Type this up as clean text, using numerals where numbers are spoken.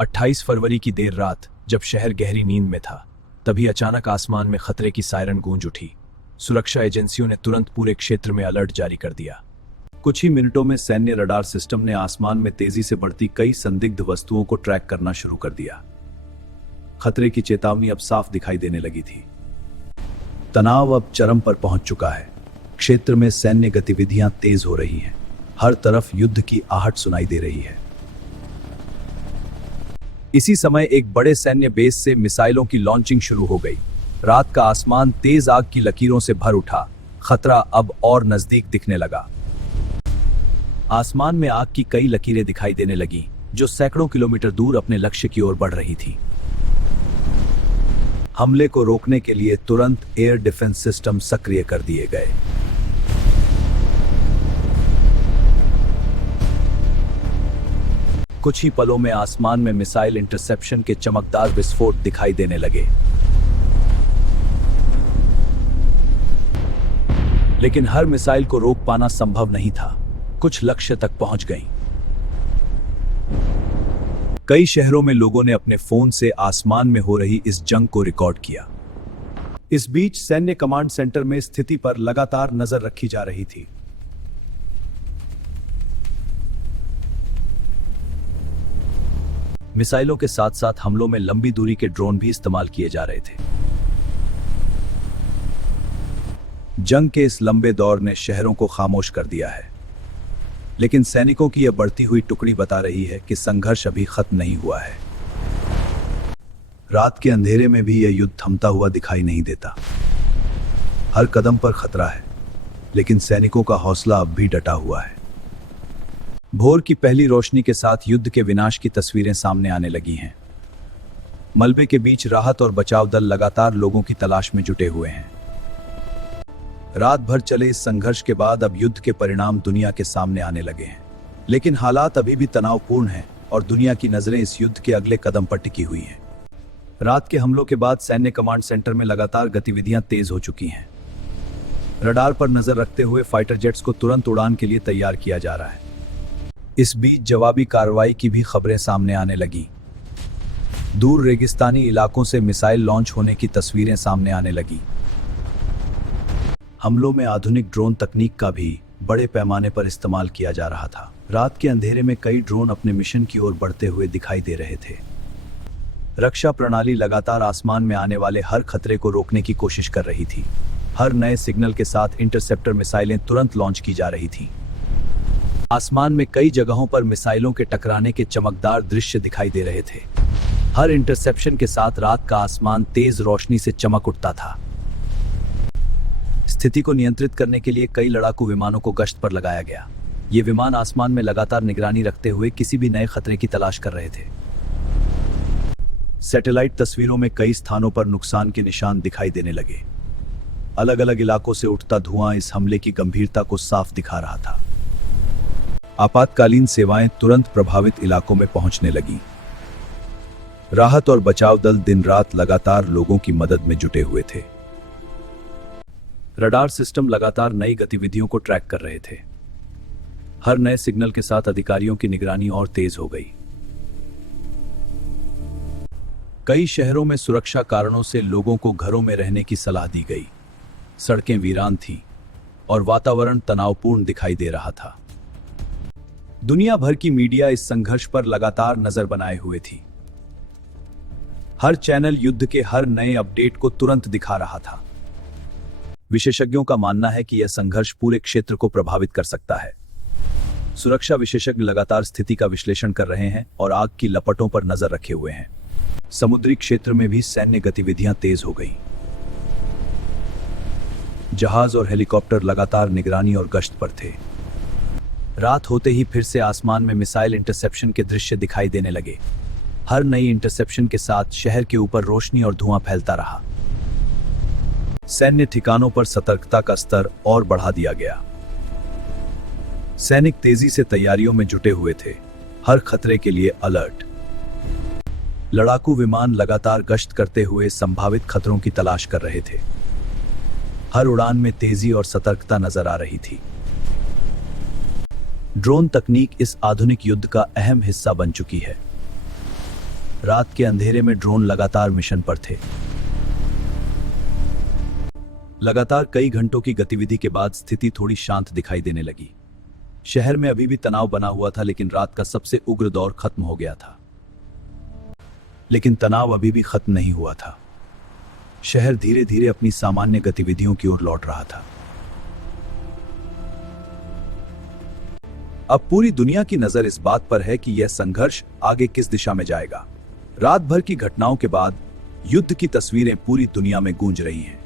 28 फरवरी की देर रात जब शहर गहरी नींद में था, तभी अचानक आसमान में खतरे की सायरन गूंज उठी। सुरक्षा एजेंसियों ने तुरंत पूरे क्षेत्र में अलर्ट जारी कर दिया। कुछ ही मिनटों में सैन्य रडार सिस्टम ने आसमान में तेजी से बढ़ती कई संदिग्ध वस्तुओं को ट्रैक करना शुरू कर दिया। खतरे की चेतावनी अब साफ दिखाई देने लगी थी। तनाव अब चरम पर पहुंच चुका है। क्षेत्र में सैन्य गतिविधियां तेज हो रही हैं। हर तरफ युद्ध की आहट सुनाई दे रही है। इसी समय एक बड़े सैन्य बेस से मिसाइलों की लॉन्चिंग शुरू हो गई। रात का आसमान तेज आग की लकीरों से भर उठा। खतरा अब और नजदीक दिखने लगा। आसमान में आग की कई लकीरें दिखाई देने लगीं, जो सैकड़ों किलोमीटर दूर अपने लक्ष्य की ओर बढ़ रही थी। हमले को रोकने के लिए तुरंत एयर डिफेंस सिस्टम सक्रिय कर दिए गए। कुछ ही पलों में आसमान में मिसाइल इंटरसेप्शन के चमकदार विस्फोट दिखाई देने लगे। लेकिन हर मिसाइल को रोक पाना संभव नहीं था। कुछ लक्ष्य तक पहुंच गई। कई शहरों में लोगों ने अपने फोन से आसमान में हो रही इस जंग को रिकॉर्ड किया। इस बीच सैन्य कमांड सेंटर में स्थिति पर लगातार नजर रखी जा रही थी। मिसाइलों के साथ साथ हमलों में लंबी दूरी के ड्रोन भी इस्तेमाल किए जा रहे थे। जंग के इस लंबे दौर ने शहरों को खामोश कर दिया है, लेकिन सैनिकों की यह बढ़ती हुई टुकड़ी बता रही है कि संघर्ष अभी खत्म नहीं हुआ है। रात के अंधेरे में भी यह युद्ध थमता हुआ दिखाई नहीं देता। हर कदम पर खतरा है, लेकिन सैनिकों का हौसला अब भी डटा हुआ है। भोर की पहली रोशनी के साथ युद्ध के विनाश की तस्वीरें सामने आने लगी हैं। मलबे के बीच राहत और बचाव दल लगातार लोगों की तलाश में जुटे हुए हैं। रात भर चले इस संघर्ष के बाद अब युद्ध के परिणाम दुनिया के सामने आने लगे हैं, लेकिन हालात अभी भी तनावपूर्ण हैं और दुनिया की नजरें इस युद्ध के अगले कदम पर टिकी हुई हैं। रात के हमलों के बाद सैन्य कमांड सेंटर में लगातार गतिविधियां तेज हो चुकी हैं। रडार पर नजर रखते हुए फाइटर जेट्स को तुरंत उड़ान के लिए तैयार किया जा रहा है। इस बीच जवाबी कार्रवाई की भी खबरें सामने आने लगी। दूर रेगिस्तानी इलाकों से मिसाइल लॉन्च होने की तस्वीरें सामने आने लगी। हमलों में आधुनिक ड्रोन तकनीक का भी बड़े पैमाने पर इस्तेमाल किया जा रहा था। रात के अंधेरे में कई ड्रोन अपने मिशन की ओर बढ़ते हुए दिखाई दे रहे थे। रक्षा प्रणाली लगातार आसमान में आने वाले हर खतरे को रोकने की कोशिश कर रही थी। हर नए सिग्नल के साथ इंटरसेप्टर मिसाइलें तुरंत लॉन्च की जा रही थी। आसमान में कई जगहों पर मिसाइलों के टकराने के चमकदार दृश्य दिखाई दे रहे थे। हर इंटरसेप्शन के साथ रात का आसमान तेज रोशनी से चमक उठता था। स्थिति को नियंत्रित करने के लिए कई लड़ाकू विमानों को गश्त पर लगाया गया। ये विमान आसमान में लगातार निगरानी रखते हुए किसी भी नए खतरे की तलाश कर रहे थे। सैटेलाइट तस्वीरों में कई स्थानों पर नुकसान के निशान दिखाई देने लगे। अलग अलग इलाकों से उठता धुआं इस हमले की गंभीरता को साफ दिखा रहा था। आपातकालीन सेवाएं तुरंत प्रभावित इलाकों में पहुंचने लगी। राहत और बचाव दल दिन रात लगातार लोगों की मदद में जुटे हुए थे। रडार सिस्टम लगातार नई गतिविधियों को ट्रैक कर रहे थे। हर नए सिग्नल के साथ अधिकारियों की निगरानी और तेज हो गई। कई शहरों में सुरक्षा कारणों से लोगों को घरों में रहने की सलाह दी गई। सड़कें वीरान थीं और वातावरण तनावपूर्ण दिखाई दे रहा था। दुनिया भर की मीडिया इस संघर्ष पर लगातार नजर बनाए हुए थी। हर चैनल युद्ध के हर नए अपडेट को तुरंत दिखा रहा था। विशेषज्ञों का मानना है कि यह संघर्ष पूरे क्षेत्र को प्रभावित कर सकता है। सुरक्षा विशेषज्ञ लगातार स्थिति का विश्लेषण कर रहे हैं और आग की लपटों पर नजर रखे हुए हैं। समुद्री क्षेत्र में भी सैन्य गतिविधियां तेज हो गई। जहाज और हेलीकॉप्टर लगातार निगरानी और गश्त पर थे। रात होते ही फिर से आसमान में मिसाइल इंटरसेप्शन के दृश्य दिखाई देने लगे। हर नई इंटरसेप्शन के साथ शहर के ऊपर रोशनी और धुआं फैलता रहा। सैन्य ठिकानों पर सतर्कता का स्तर और बढ़ा दिया गया। सैनिक तेजी से तैयारियों में जुटे हुए थे, हर खतरे के लिए अलर्ट। लड़ाकू विमान लगातार गश्त करते हुए संभावित खतरों की तलाश कर रहे थे। हर उड़ान में तेजी और सतर्कता नजर आ रही थी। ड्रोन तकनीक इस आधुनिक युद्ध का अहम हिस्सा बन चुकी है। रात के अंधेरे में ड्रोन लगातार मिशन पर थे। लगातार कई घंटों की गतिविधि के बाद स्थिति थोड़ी शांत दिखाई देने लगी। शहर में अभी भी तनाव बना हुआ था, लेकिन रात का सबसे उग्र दौर खत्म हो गया था। लेकिन तनाव अभी भी खत्म नहीं हुआ था। शहर धीरे धीरे अपनी सामान्य गतिविधियों की ओर लौट रहा था। अब पूरी दुनिया की नजर इस बात पर है कि यह संघर्ष आगे किस दिशा में जाएगा। रात भर की घटनाओं के बाद युद्ध की तस्वीरें पूरी दुनिया में गूंज रही हैं।